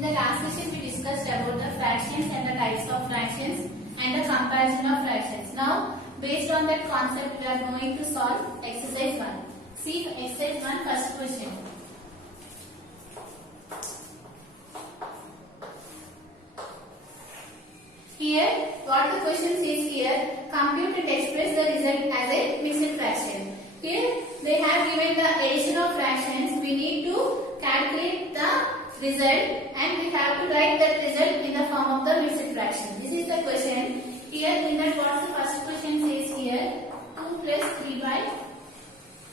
In the last session we discussed about the fractions and the types of fractions and the comparison of fractions. Now based on that concept we are going to solve exercise 1. See exercise 1 first question. Here what the question says here, compute and express the result as a mixed fraction. Here they have given the addition of fractions. We need to calculate the result and we have to write that result in the form of the mixed fraction. This is the question. Here in that what the first question says here, 2 plus 3 by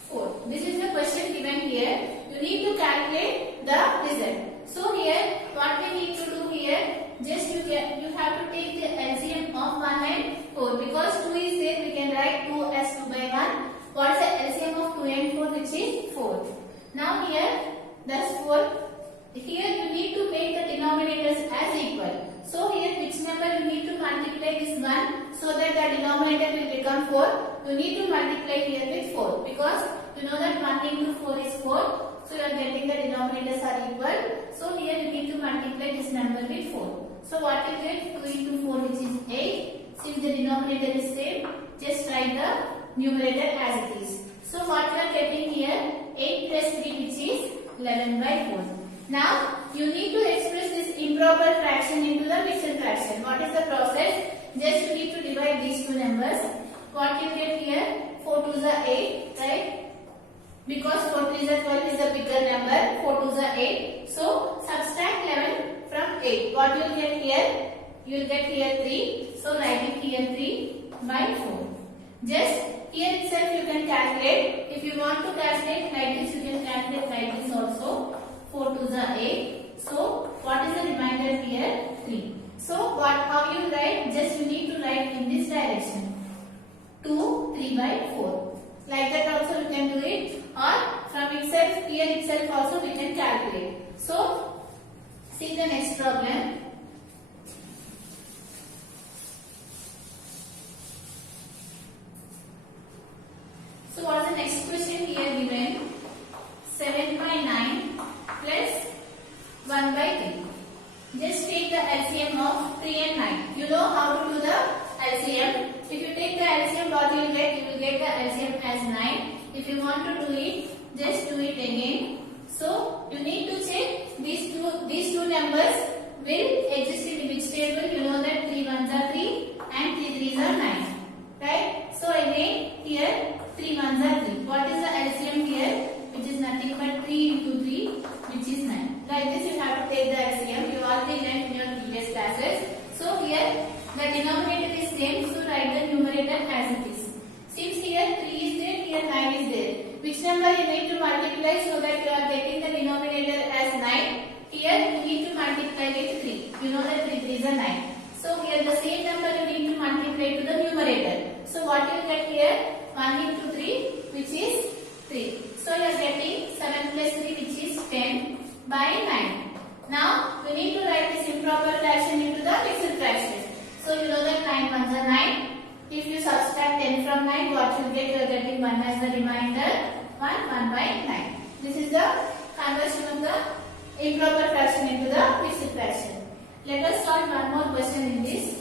4. This is the question given here. You need to calculate the result. So here what we need to do here, just you have to take the LCM of 1 and 4. Because 2 is there, we can write 2 as 2 by 1. What is the LCM of 2 and 4, which is 4. Now here that's 4. Here you need to make the denominators as equal. So here which number you need to multiply this 1 so that the denominator will become 4. You need to multiply here with 4 because you know that 1 into 4 is 4. So you are getting the denominators are equal. So here you need to multiply this number with 4. So what you get, 2 into 4 which is 8. Since the denominator is same, just write the numerator as it is. So what we are getting here, 8 plus 3 which is 11 by 4. Now you need to express this improper fraction into the mixed fraction. What is the process? Just you need to divide these two numbers. What you get here, 4 to the 8, right? Because 4 to the 12 is a bigger number, 4 to the 8. So subtract 11 from 8. What you will get here? You will get here 3. So writing here 3 by 4. Just here itself you can calculate. If you want to calculate like this, you can calculate like this also. 4 to the 8. So what is the remainder here? 3. So how you write? Just you need to write in this direction. 2, 3 by 4. Like that also you can do it, or from itself, here itself also we can calculate. So see the next problem. So what's the next question here given? 7 by 9 plus 1 by 3. Just take the LCM of 3 and 9. You know how to do the LCM. If you take the LCM, what you will get? You will get the LCM as 9. If you want to do it, just do it again. So you need to check these two numbers will exist in which table. You know that 3 ones are 3 and 3 threes are 9. Right? So again here 3 ones are 3. What is the LCM here? Which is nothing but 3 into 3, which is 9. Like this you have to take the LCM. You already learned in your previous classes. So here the denominator is same, so write the numerator as it is. Since here 3 is there, here 9 is there. Which number you need to multiply so that you are getting the denominator as 9? Here you need to multiply with 3. You know that 3 3s are 9. So here the same number you need to multiply to the numerator. So what you get here? 1 into 3, which is 3. So you are getting 7 plus 3, which is 10 by 9. Now we need to write this improper fraction into the mixed fraction. So you know that 9 ones are 9. If you subtract 10 from 9, what you get? You are getting 1 as the remainder. 1 by 9. This is the conversion of the improper fraction into the mixed fraction. Let us solve one more question in this.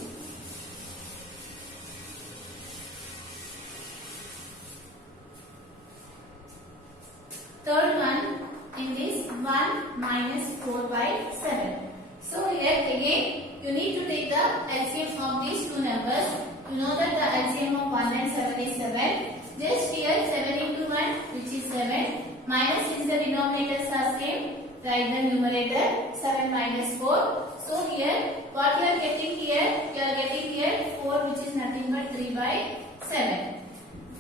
Third one in this, 1 minus 4 by 7. So here again you need to take the LCM of these two numbers. You know that the LCM of 1 and 7 is 7. Just here 7 into 1, which is 7. Minus, since the denominators are same, write the numerator 7 minus 4. So here what you are getting here? You are getting here 4, which is nothing but 3 by 7.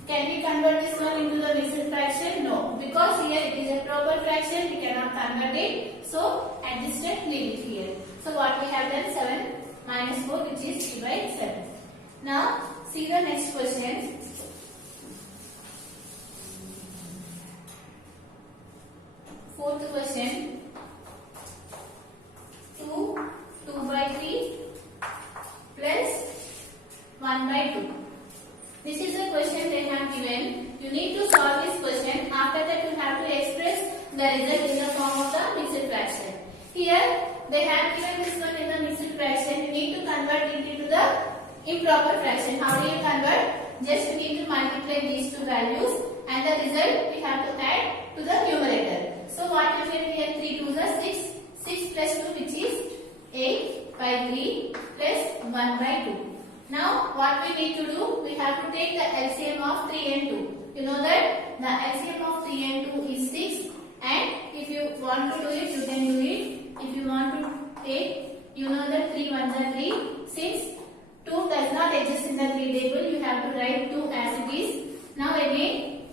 Can we convert this one into the mixed fraction? No, because here it is a proper fraction, we cannot convert it. So at this step leave it here. So what we have done, 7 minus 4, which is 3 by 7. Now see the next question. Fourth question. 2 by 3 plus 1 by 2. This is the question they have given. You need to solve this question. After that you have to express the result in the form of the mixed fraction. Here they have given this one in the mixed fraction. You need to convert it into the improper fraction. How do you convert? Just you need to multiply these two values and the result we have to add to the numerator. So what you get here, 3 2s are 6. 6 plus 2 which is 8 by 3 plus 1 by 2. Now what we need to do, we have to take the LCM of 3 and 2. You know that the LCM of 3 and 2 is 6, and if you want to do it, you can do it. If you want to take, you know that 3 1s are 3. Since 2 does not exist in the 3 table, you have to write 2 as it is. Now again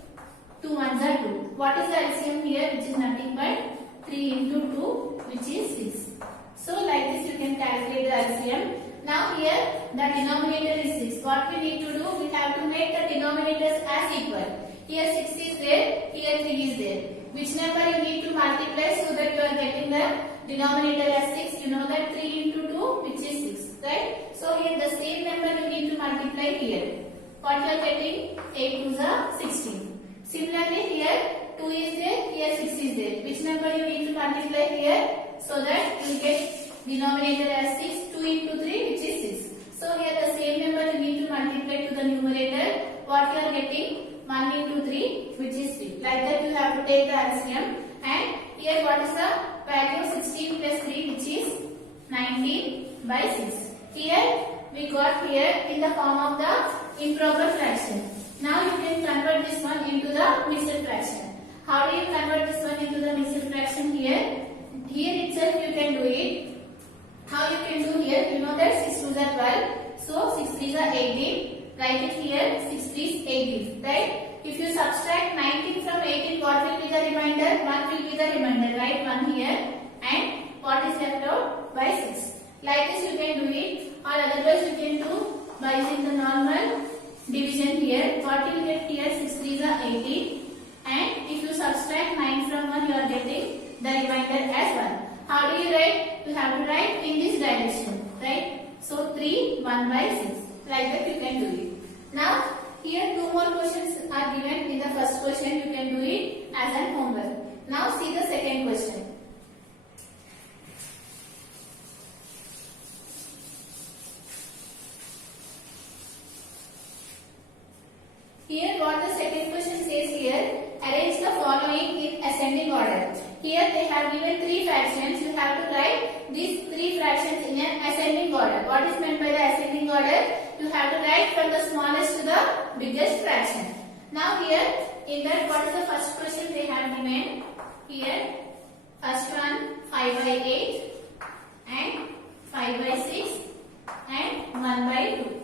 2 1s are 2. What is the LCM here, which is nothing but 3 into 2, which is 6. So like this you can calculate the LCM. Now here the denominator is 6. What we need to do, we have to make the denominators as equal. Here 6 is there, here 3 is there. Which number you need to multiply so that you are getting the denominator as 6? You know that 3 into 2, which is 6, right? So here the same number you need to multiply here. What you are getting? 8 2s are 16. Similarly here 2 is there, here 6 is there. Which number you need to multiply here so that you get denominator as 6? 2 into 3, which is 6. So here the same number you need to multiply to the numerator. What you are getting? 1 into 3, which is 3. Like that you have to take the LCM. And here what is the value? 16 plus 3, which is 19 by 6. Here we got here in the form of the improper fraction. Now you can convert this one into the mixed fraction. How do you convert this one into the mixed fraction here? Here itself you can do it. How you can do here? You know that 6 2s are 12. So 6 3s are 18. Write it here. 6 3s 18. Right? If you subtract 19 from 18, what will be the remainder? 1 will be the remainder. Write 1 here. And what is left out? By 6. Like this you can do it. Or otherwise you can do by using the normal division here. What you get here? 6 3s are 18. And if you subtract 9 from 1, you are getting the remainder as 1. How do you write? You have to write in this direction, right? So 3 1 by 6. Like that you can do it. Now here 2 more questions are given. In the first question you can do it as an homework. Now see the second question. Here what the second question says here, arrange the following in ascending order. Here they have given 3 fractions. You have to write these 3 fractions in an ascending order. What is meant by the ascending order? You have to write from the smallest to the biggest fraction. Now here in that, what is the first question they have given? Here first one 5 by 8 and 5 by 6 and 1 by 2.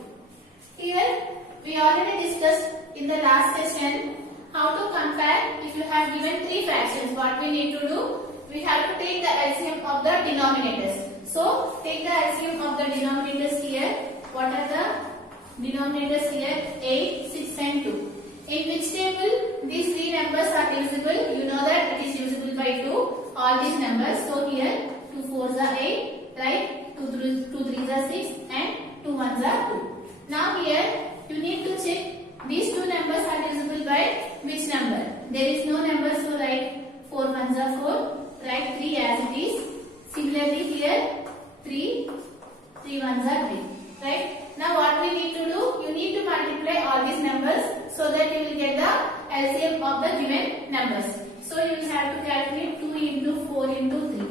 Here we already discussed in the last session how to compare if you have given 3 fractions. What we need to do? We have to take the LCM of the denominators. So take the LCM of the denominators here. What are the denominators here? 8, 6 and 2. In which table these 3 numbers are divisible? You know that it is divisible by 2. All these numbers. So here 2 4s are 8, right? 2 3s are 6 and 2 1s are 2. Now here you need to check these 2 numbers are divisible by which number? There is no number, so write 4 1s are 4. Write 3 as it is. Similarly here 3 1s are 3. Right? Now what we need to do? You need to multiply all these numbers so that you will get the LCM of the given numbers. So you will have to calculate 2 into 4 into 3.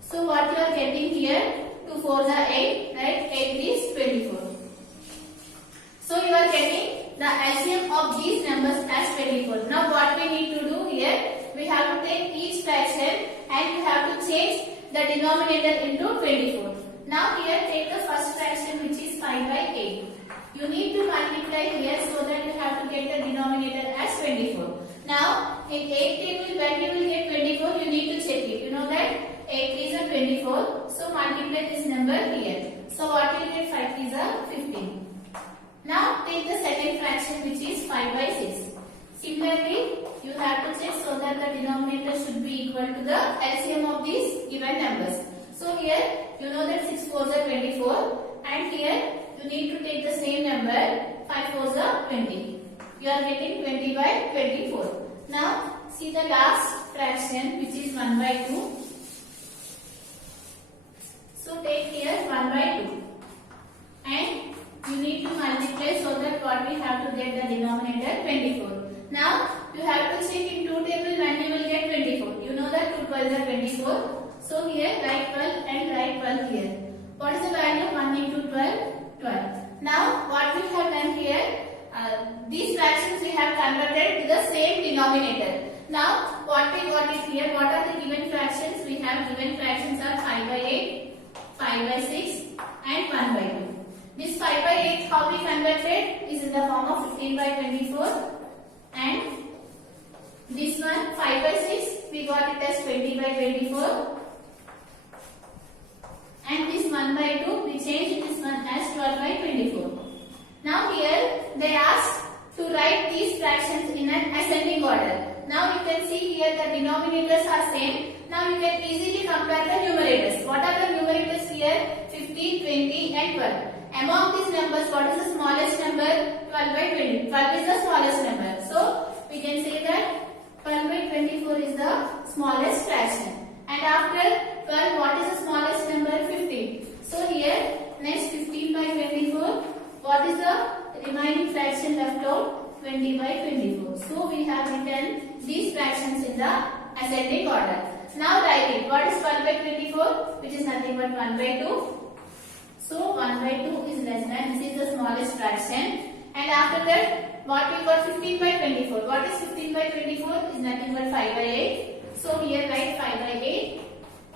So what you are getting here? 2 4s are 8. Right? 8 is 24. So you are getting the LCM of these numbers as 24. Now what we need to do here? We have to take each fraction and you have to change the denominator into 24. Now here take the first fraction, which is 5 by 8. You need to multiply here so that you have to get the denominator as 24. Now in 8 table, when you will get 24, you need to check it. You know that 8 is a 24. So multiply this number here. So what you get? 5 is a 15. Now take the second fraction, which is 5 by 6. Similarly, you have to check so that the denominator should be equal to the LCM of these given numbers. So here you know that 6 4s are 24, and here you need to take the same number. 5 4s are 20. You are getting 20 by 24. Now see the last fraction, which is 1 by 2. 12 is 24. So here write 12 and write 12 here. What is the value? 1 into 12? 12. Now what we have done here, these fractions we have converted to the same denominator. Now what we got is here, what are the given fractions? We have given fractions are 5 by 8, 5 by 6 and 1 by 2. This 5 by 8 how we converted is in the form of 15 by 24, and this one 5 by 6 we got it as 20 by 24, and this 1 by 2 we changed this one as 12 by 24. Now here they ask to write these fractions in an ascending order. Now you can see here the denominators are same. Now you can easily compare the numerators. What are the numerators here? 15, 20 and 12. Among these numbers, what is the smallest number? 12 by 20. 12 is the smallest number. So we can say that 12 by 24 is the smallest fraction. And after 12, what is the smallest number? 15. So here, next 15 by 24, what is the remaining fraction left out? 20 by 24. So we have written these fractions in the ascending order. Now write it. What is 12 by 24? Which is nothing but 1 by 2. So 1 by 2 is less than, this is the smallest fraction. And after that, what we got? 15 by 24. What is 15 by 24? Is nothing but 5 by 8. So here write 5 by 8.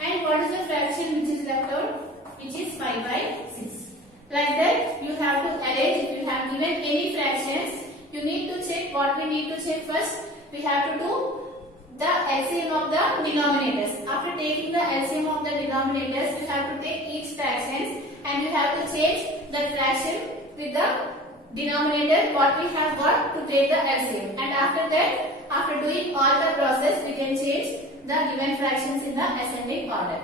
And what is the fraction which is left out? Which is 5 by 6. Like that, you have to arrange. If you have given any fractions, you need to check. What we need to check first? We have to do the LCM of the denominators. After taking the LCM of the denominators, you have to take each fraction and you have to change the fraction with the denominator what we have got to take the LCM. And after that, after doing all the process, we can change the given fractions in the ascending order.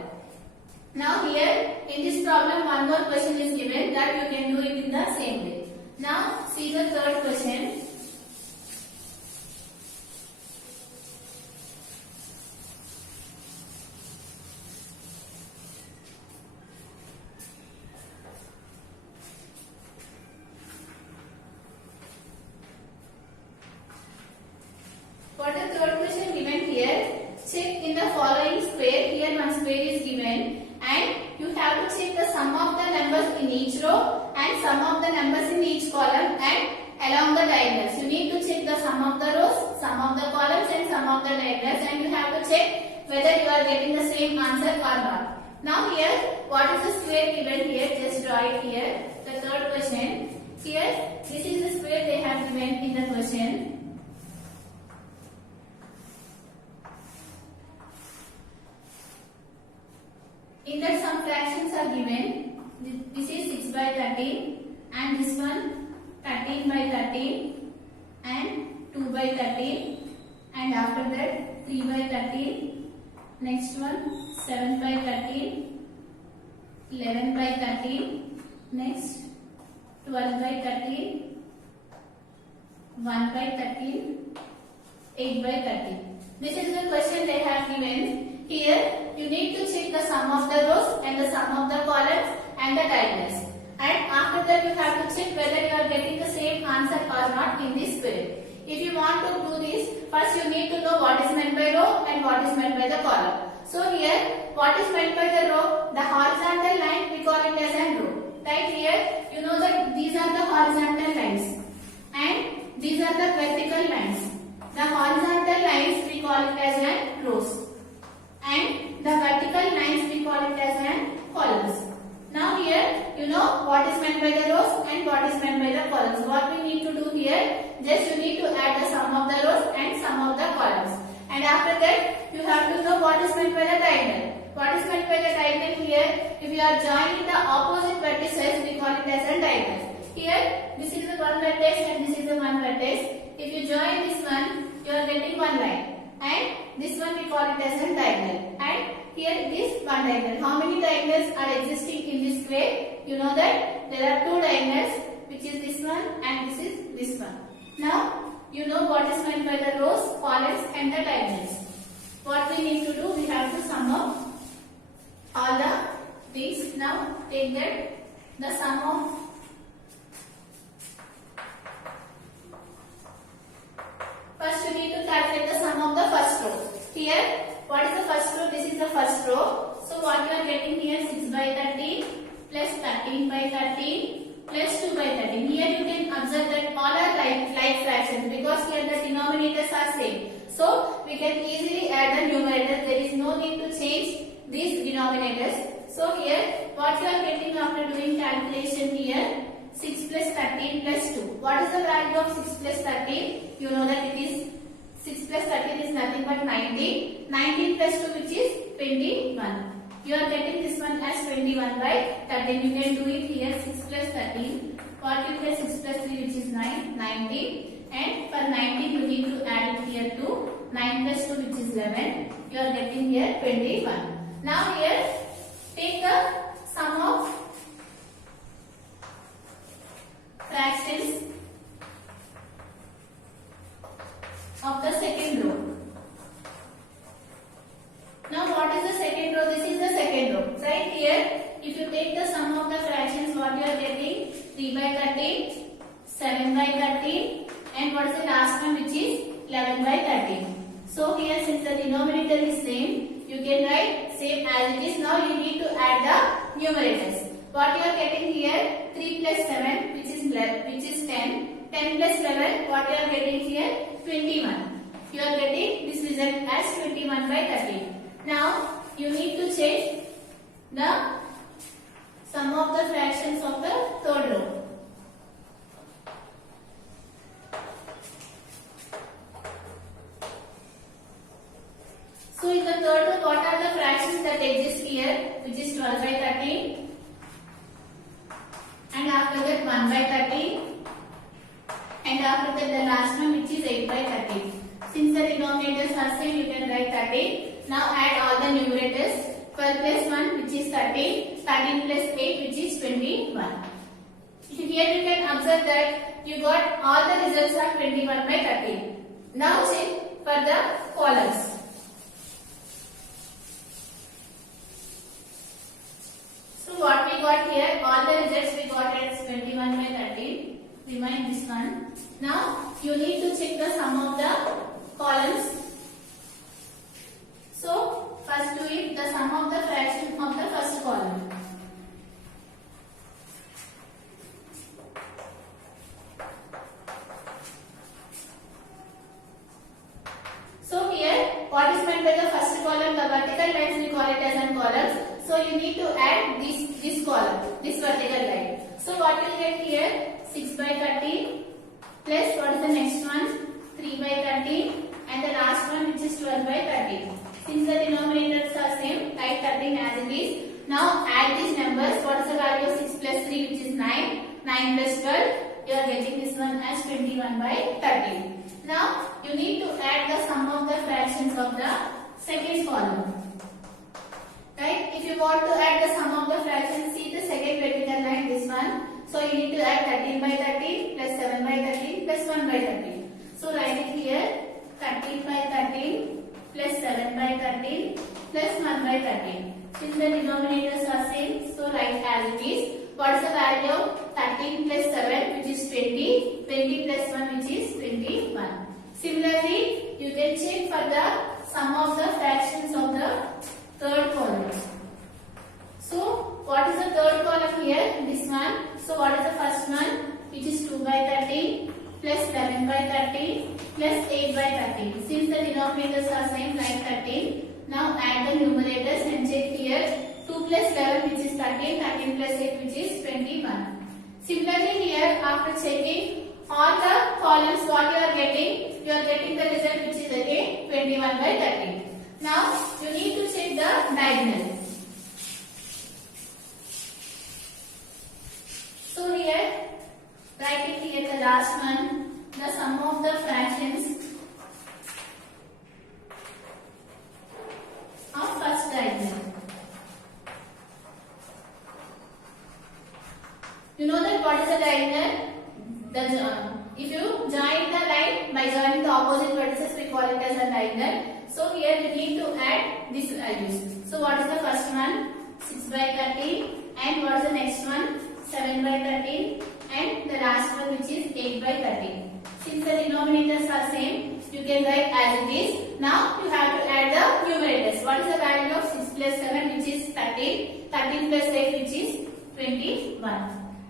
Now here in this problem, one more question is given that you can do it in the same way. Now see the third question. What is the third question given here? Check in the following square. Here one square is given, and you have to check the sum of the numbers in each row and sum of the numbers in each column and along the diagonals. You need to check the sum of the rows, sum of the columns and sum of the diagonals, and you have to check whether you are getting the same answer or not. Now here, what is the square given here? Just draw it here. The third question. Here, this is the square they have given in the question. In that some fractions are given. This is 6 by 13 and this one 13 by 13 and 2 by 13, and after that 3 by 13, next one 7 by 13, 11 by 13, next 12 by 13, 1 by 13, 8 by 13. This is the question they have given. Here you need to check the sum of the rows and the sum of the columns and the diagonals. And after that you have to check whether you are getting the same answer or not in this square. If you want to do this, first you need to know what is meant by row and what is meant by the column. So here, what is meant by the row? The horizontal line we call it as a row. Right here, you know that these are the horizontal lines and these are the vertical lines. The horizontal lines we call it as a rows, and the vertical lines we call it as an columns. Now here you know what is meant by the rows and what is meant by the columns. What we need to do here, just you need to add the sum of the rows and sum of the columns. And after that you have to know what is meant by the diagonal. What is meant by the diagonal here? If you are joining the opposite vertices, we call it as a diagonal. Here this is the one vertex and this is the one vertex. If you join this one, you are getting one line. And this one we call it as a diagonal, and here it is one diagonal. How many diagonals are existing in this square? You know that there are two diagonals, which is this one and this is this one. Now you know what is meant by the rows, columns and the diagonals. What we need to do, we have to sum up all the things. Now take that, the sum of first you need to calculate the sum of the first row. Here, what is the first row? This denominators. So here what you are getting after doing calculation here, 6 plus 13 plus 2. What is the value of 6 plus 13? You know that it is 6 plus 13 is nothing but 19. 19 plus 2 which is 21. You are getting this one as 21 by 13. You can do it here 6 plus 13. What you get 6 plus 3 which is 9, 19. And for 19 you need to add it here to 9 plus 2 which is 11. You are getting here 21. Now here take the sum of fractions of the second row. Now what is the second row? This is the second row. Right here, if you take the sum of the fractions, what you are getting? 3 by 13, 7 by 13, and what is the last one which is 11 by 13. So here since the denominator is same, you can write same as it is. Now you need to add the numerators. What you are getting here? 3 plus 7 which is 10. 10 plus 11, what you are getting here? 21. You are getting this result as 21 by 13. Now you need to change the sum of the fractions of the third row. So in the third row, what are the fractions that exist here? Which is 12 by 13. And after that 1 by 13. And after that the last one which is 8 by 13. Since the denominators are same, you can write 13. Now add all the numerators. 12 plus 1 which is 13. 13 plus 8 which is 21. Here you can observe that you got all the results are 21 by 13. Now check for the columns. So what we got here, all the results we got as 21 by 13. Remind this one. Now you need to check the sum of the columns. So first do it the sum of the fraction of the first column. So here what is meant by the first column? The vertical lines we call it as an columns. So you need to add this column, this vertical line. So what you get here? 6 by 13 plus what is the next one? 3 by 13 and the last one which is 12 by 13. Since the denominators are same, write 13 as it is. Now add these numbers. What is the value of 6 plus 3 which is 9? 9 plus 12. You are getting this one as 21 by 13. Now you need to add the sum of the fractions of the second column. Right? If you want to add the sum of the fractions, see the second vertical line, this one. So you need to add 13 by 13 plus 7 by 13 plus 1 by 13. So write it here 13 by 13 plus 7 by 13 plus 1 by 13. Since the denominators are same, so write as it is. What is the value of 13 plus 7 which is 20? 20 plus 1 which is 21. Similarly, you can check for the sum of the fractions of the third column. So what is the third column here? This one. So what is the first one? Which is 2 by 13 plus 11 by 13 plus 8 by 13. Since the denominators are same, write 13. Now add the numerators and check here. 2 plus 11 which is 13, 13 plus 8 which is 21. Similarly here after checking all the columns what you are getting the result which is again 21 by 13. Now you need to check the diagonal. So here write it here the last one, the sum of the fractions of first diagonal. You know that what is the diagonal? If you join the line by joining the opposite vertices, we call it as a diagonal. So here we need to add these values. So what is the first one? 6 by 13 and what is the next one? 7 by 13 and the last one which is 8 by 13. Since the denominators are same, you can write as it is. Now you have to add the numerators. What is the value of 6 plus 7 which is 13? 13 plus 8 which is 21.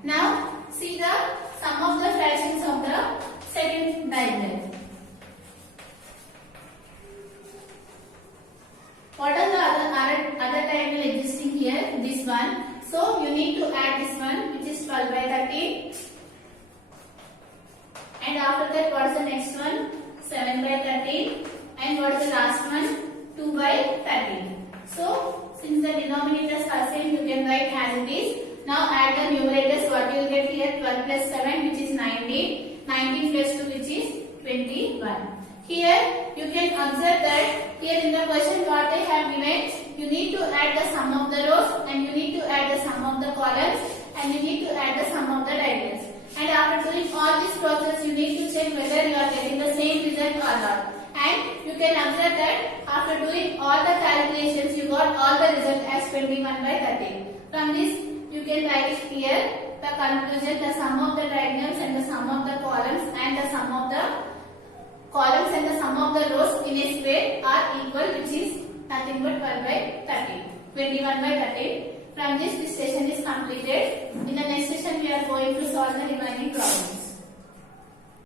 Now see the sum of the fractions of the second diagonal. What are the other diagonal existing? is 1. So you need to add this one, which is 12 by 13. And after that, what is the next one? 7 by 13. And what is the last one? 2 by 13. So since the denominators are same, you can write as it is. Now add the numerators. What you will get here? 12 plus 7, which is 19. 19 plus 2, which is 21. Here you can observe that here in the question what they have given, you need to add the sum of the rows and you need to add the sum of the columns and you need to add the sum of the diagonals. And after doing all this process, you need to check whether you are getting the same result or not. And you can observe that after doing all the calculations, you got all the result as 21 by 13. From this, you can write it here. The conclusion, the sum of the diagonals and the sum of the columns and the sum of the columns and the sum of the rows in a square are equal, which is nothing but 12 by 13, 21 by 13. From this session is completed. In the next session, we are going to solve the remaining problems.